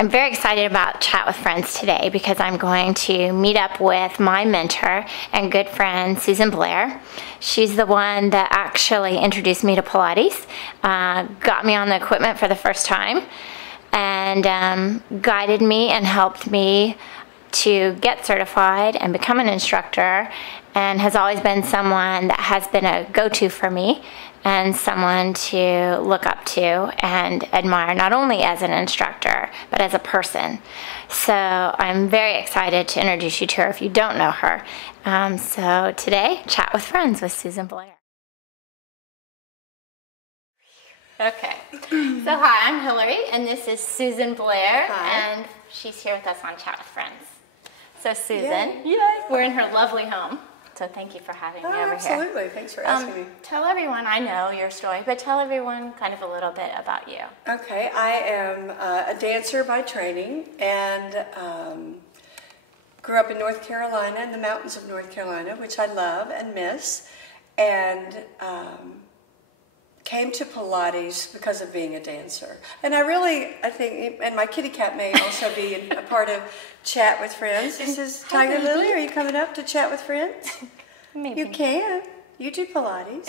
I'm very excited about Chat with Friends today because I'm going to meet up with my mentor and good friend, Susan Blair. She's the one that actually introduced me to Pilates, got me on the equipment for the first time, and guided me and helped me to get certified and become an instructor, and has always been someone that has been a go-to for me and someone to look up to and admire, not only as an instructor, but as a person. So I'm very excited to introduce you to her if you don't know her. So today, Chat with Friends with Susan Blair. Okay, so hi, I'm Hilary, and this is Susan Blair, Hi. and she's here with us on Chat with Friends. So Susan, Yay. We're in her lovely home. So thank you for having me over here. Absolutely. Thanks for asking me. Tell everyone, I know your story, but tell everyone kind of a little bit about you. Okay, I am a dancer by training, and grew up in North Carolina, in the mountains of North Carolina, which I love and miss, and came to Pilates because of being a dancer. And I think, and my kitty cat may also be a part of Chat with Friends. This is Tigerlily. Are you coming up to Chat with Friends? Maybe. You can. You do Pilates.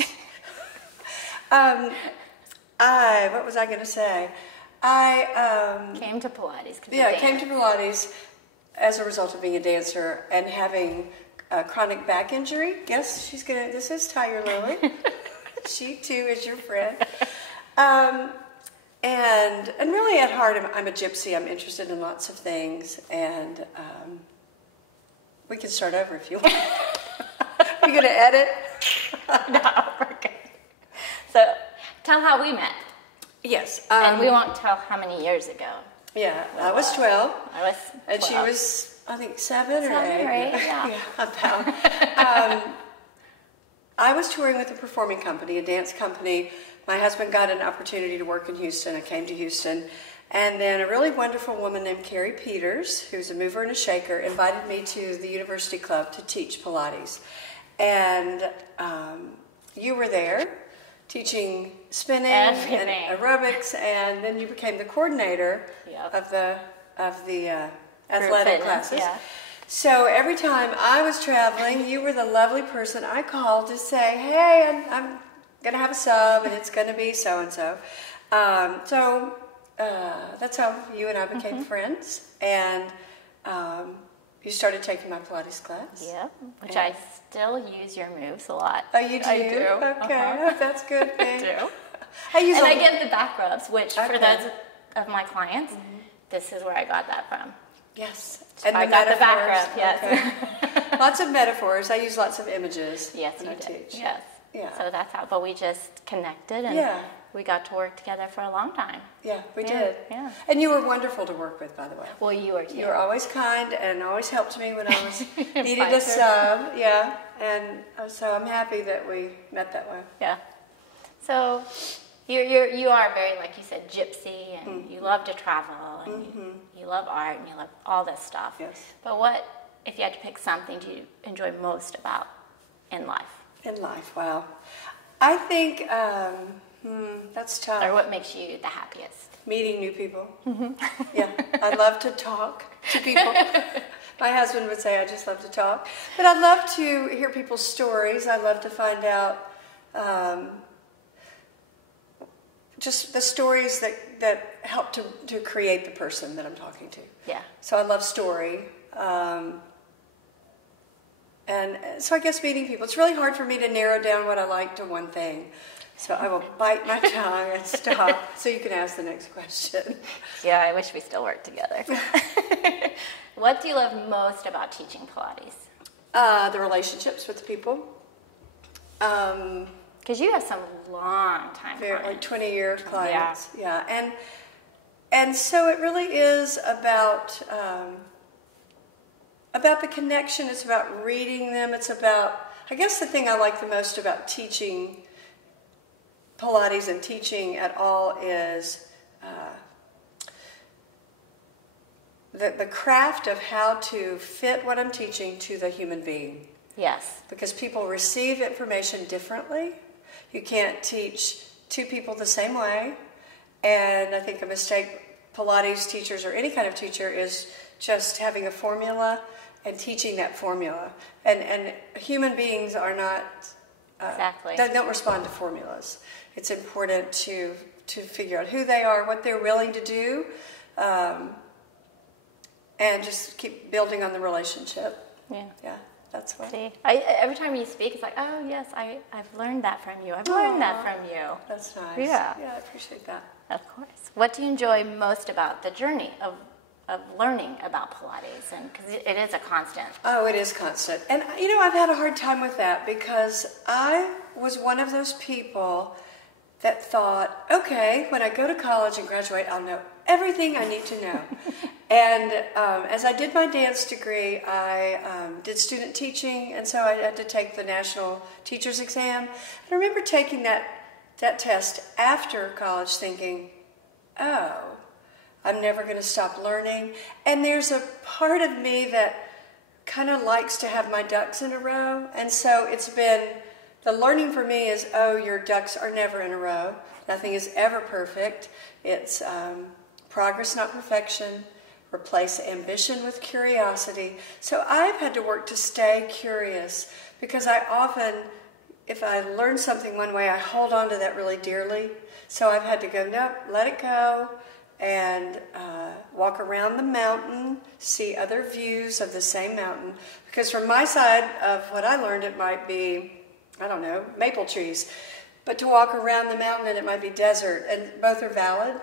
What was I going to say? I came to Pilates. Yeah, I came to Pilates as a result of being a dancer and having a chronic back injury. Yes, this is Tigerlily. She too is your friend. And really at heart, I'm a gypsy. I'm interested in lots of things, and we can start over if you want. Are you going to edit? No, we're good. So tell how we met. Yes. And we won't tell how many years ago. Yeah, I was 12. I was 12. And she was, I think, 7 or 8. 7 or 8, yeah. Yeah, about. I was touring with a performing company, a dance company. My husband got an opportunity to work in Houston. I came to Houston. And then a really wonderful woman named Carrie Peters, who's a mover and a shaker, invited me to the University Club to teach Pilates. And you were there teaching spinning and aerobics, and then you became the coordinator of the athletic classes. Yeah. So every time I was traveling, you were the lovely person I called to say, hey, I'm going to have a sub, and it's going to be so-and-so. So that's how you and I became friends, and you started taking my Pilates class. Yeah, which I still use your moves a lot. Oh, you do? I do. Okay, that's good. I do. I give the back rubs, which for those of my clients, this is where I got that from. Yes. And I got the back rub, yes. Okay. Lots of metaphors. I use lots of images. Yes, you did. Teach. Yes. Yeah. So that's how, but we just connected, and we got to work together for a long time. Yeah, we did. Yeah. And you were wonderful to work with, by the way. Well, you were too. You were always kind and always helped me when I was needed a sub. Yeah. And so I'm happy that we met that way. Yeah. So you are very, like you said, gypsy, and you love to travel, and you love art, and you love all this stuff. Yes. But what, if you had to pick something, do you enjoy most about in life? In life, wow. I think that's tough. Or what makes you the happiest? Meeting new people. Yeah, I love to talk to people. My husband would say I just love to talk. But I love to hear people's stories. I love to find out just the stories that help to create the person that I'm talking to. Yeah. So I love story. And so I guess meeting people, it's really hard for me to narrow down what I like to one thing. So I will bite my tongue and stop so you can ask the next question. Yeah, I wish we still worked together. What do you love most about teaching Pilates? The relationships with people. Because you have some long time clients. Like 20-year clients. Yeah. And so it really is about the connection. It's about reading them. It's about, I guess the thing I like the most about teaching Pilates and teaching at all is the craft of how to fit what I'm teaching to the human being. Yes. Because people receive information differently. You can't teach two people the same way. And I think a mistake Pilates teachers or any kind of teacher is just having a formula and teaching that formula. And human beings are not, Exactly. they don't respond to formulas. It's important to figure out who they are, what they're willing to do, and just keep building on the relationship. Yeah. Yeah, that's what. See, every time you speak, it's like, oh yes, I've learned that from you. I've learned that from you. That's nice. Yeah. Yeah, I appreciate that. Of course. What do you enjoy most about the journey of learning about Pilates? And because it is a constant. Oh, it is constant. And, you know, I've had a hard time with that because I was one of those people that thought, okay, when I go to college and graduate, I'll know everything I need to know. And as I did my dance degree, I did student teaching, and so I had to take the national teacher's exam. And I remember taking that test after college thinking, oh, I'm never going to stop learning. And there's a part of me that kind of likes to have my ducks in a row. And so it's been, the learning for me is, oh, your ducks are never in a row. Nothing is ever perfect. It's progress, not perfection. Replace ambition with curiosity. So I've had to work to stay curious because I often, if I learn something one way, I hold on to that really dearly. So I've had to go, nope, let it go, and walk around the mountain, see other views of the same mountain. Because from my side of what I learned, it might be, I don't know, maple trees. But to walk around the mountain, and it might be desert, and both are valid.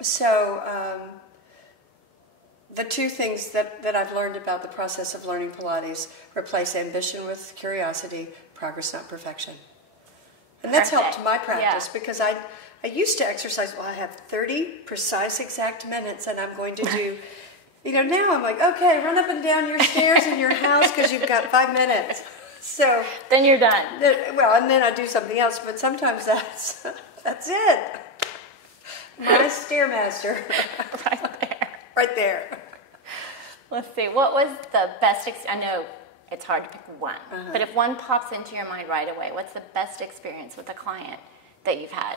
So the two things that I've learned about the process of learning Pilates: replace ambition with curiosity, progress, not perfection. And that's helped my practice because I used to exercise, well, I have 30 precise exact minutes and I'm going to do, you know, now I'm like, okay, run up and down your stairs in your house because you've got 5 minutes. So then you're done. Well, and then I do something else, but sometimes that's it. My Stairmaster. Right there. Right there. Let's see, what was the best, I know it's hard to pick one, but if one pops into your mind right away, what's the best experience with a client that you've had?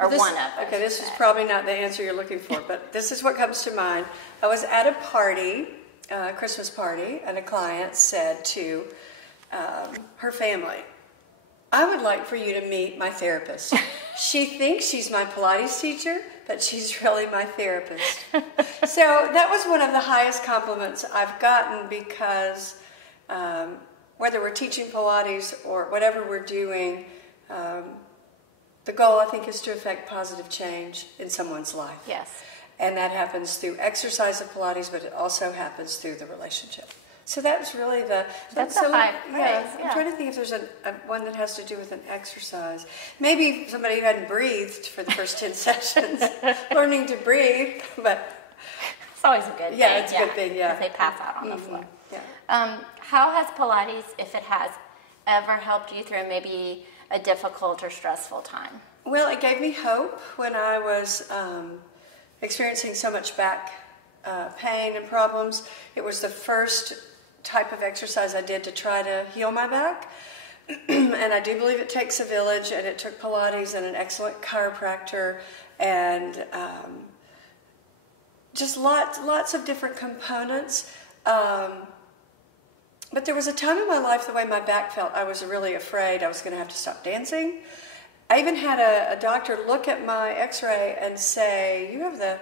Or one of. Okay, this is probably not the answer you're looking for, but this is what comes to mind. I was at a party, a Christmas party, and a client said to her family, I would like for you to meet my therapist. She thinks she's my Pilates teacher, but she's really my therapist. So that was one of the highest compliments I've gotten because whether we're teaching Pilates or whatever we're doing, the goal, I think, is to affect positive change in someone's life. Yes. And that happens through exercise of Pilates, but it also happens through the relationship. So that's really that's a high praise. I'm trying to think if there's one that has to do with an exercise. Maybe somebody who hadn't breathed for the first 10 sessions, learning to breathe, but it's always a good thing. Yeah, it's a good thing, yeah. If they pass out on the floor. Yeah. How has Pilates, if it has, ever helped you through maybe a difficult or stressful time? Well, it gave me hope when I was experiencing so much back pain and problems. It was the first type of exercise I did to try to heal my back. And I do believe it takes a village, and it took Pilates and an excellent chiropractor and just lots of different components. But there was a time in my life, the way my back felt, I was really afraid I was going to have to stop dancing. I even had a doctor look at my x-ray and say, you have the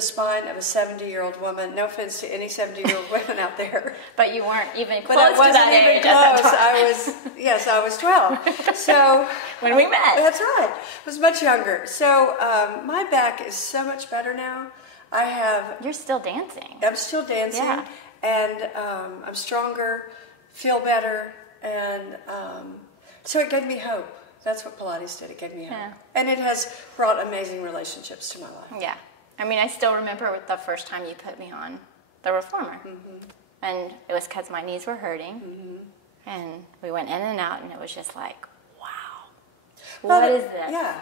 spine of a 70-year-old woman. No offense to any 70-year-old women out there. But you weren't even close to that age. But I wasn't even close. I was 12. So when we met. That's right. I was much younger. So my back is so much better now. You're still dancing. I'm still dancing. Yeah. And I'm stronger, feel better, and so it gave me hope. That's what Pilates did. It gave me hope. Yeah. And it has brought amazing relationships to my life. Yeah. I mean, I still remember the first time you put me on the reformer. Mm-hmm. And it was because my knees were hurting. Mm-hmm. And we went in and out, and it was just like, wow. What is this? Yeah.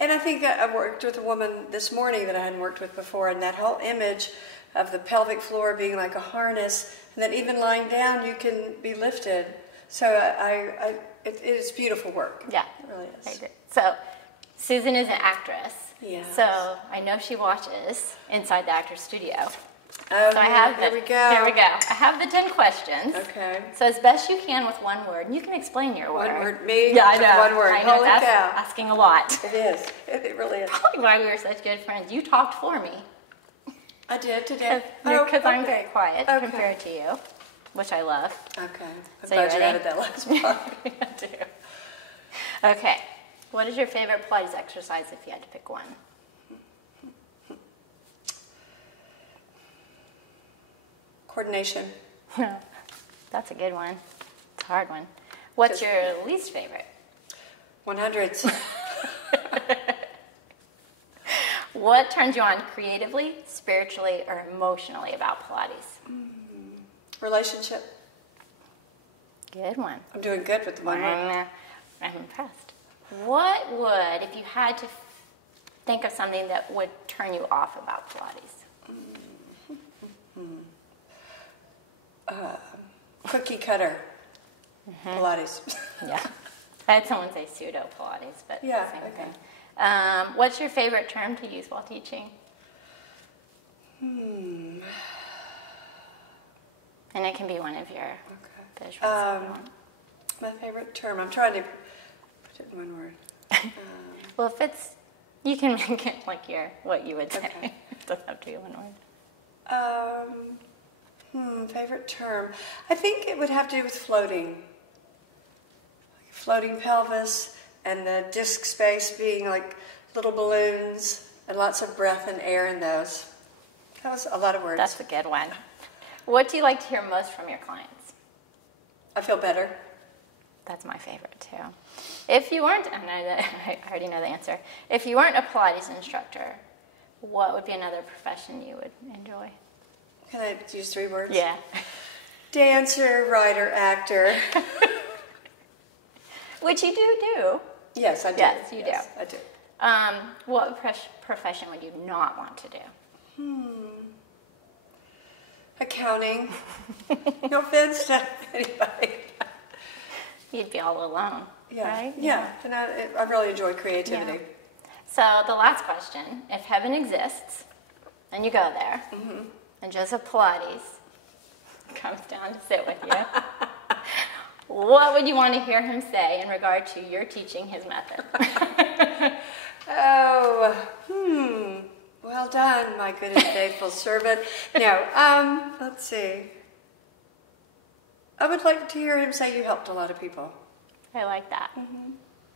And I think I worked with a woman this morning that I hadn't worked with before, and that whole image of the pelvic floor being like a harness, and that even lying down you can be lifted. So it is beautiful work. Yeah, it really is. I agree. So Susan is an actress, Yes. So I know she watches Inside the Actor's Studio. Oh, So I have here we go. Here we go. I have the 10 questions. Okay. So as best you can with one word, and you can explain your word. One word. Me? Yeah, I know. One word. I know. Holy That's cow. asking a lot. It is. It really is. Probably why we were such good friends. You talked for me. I did today. Because I'm okay. very quiet Okay. compared to you, which I love. Okay. I'm So you glad you ready? added that last part. I do. Okay. What is your favorite Pilates exercise if you had to pick one? Coordination. That's a good one. It's a hard one. What's your least favorite? 100s. What turns you on creatively, spiritually, or emotionally about Pilates? Relationship. Good one. I'm doing good with the one word. I'm impressed. What would, if you had to think of something that would turn you off about Pilates? Cookie cutter. Pilates. Yeah. I had someone say pseudo Pilates, but Yeah, same okay. thing. What's your favorite term to use while teaching? Hmm. And it can be one of your Okay. visuals if you want. My favorite term. I'm trying to put it in one word. Well, if it's, you can make it like what you would say. Okay. It doesn't have to be one word. Favorite term. I think it would have to do with floating. Floating pelvis and the disc space being like little balloons and lots of breath and air in those. That was a lot of words. That's a good one. What do you like to hear most from your clients? I feel better. That's my favorite too. If you weren't, I already know the answer. If you weren't a Pilates instructor, what would be another profession you would enjoy? Can I use 3 words? Yeah. Dancer, writer, actor. Which you do. Yes, I do. Yes, you do. I do. What profession would you not want to do? Accounting. No offense to anybody. You'd be all alone, Yeah. right? Yeah. And I really enjoy creativity. Yeah. So the last question, if heaven exists, and you go there, and Joseph Pilates comes down to sit with you, what would you want to hear him say in regard to your teaching his method? Well done, my good and faithful servant. No, let's see. I would like to hear him say you helped a lot of people. I like that.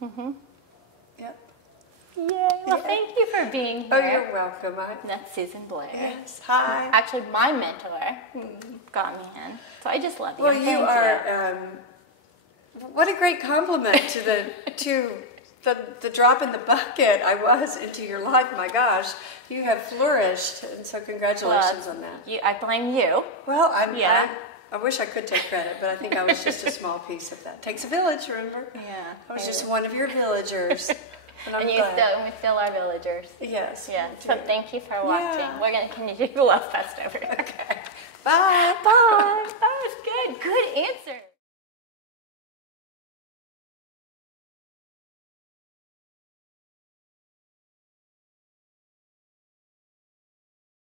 Yep. Yay. Well, thank you for being here. Oh, you're welcome. That's Susan Blair. Yes. Hi. Actually, my mentor got me in. So I just love you. Well, Thank you are. What a great compliment to the drop in the bucket I was into your life. My gosh, you have flourished, and so congratulations on that. I blame you. Well, I wish I could take credit, but I think I was just a small piece of that. Takes a village, remember? Yeah. I was just one of your villagers. And I'm glad. We still are villagers. Yes. Yeah. So thank you for watching. Yeah. We're going to continue to love fest over here. Okay. Bye. Bye.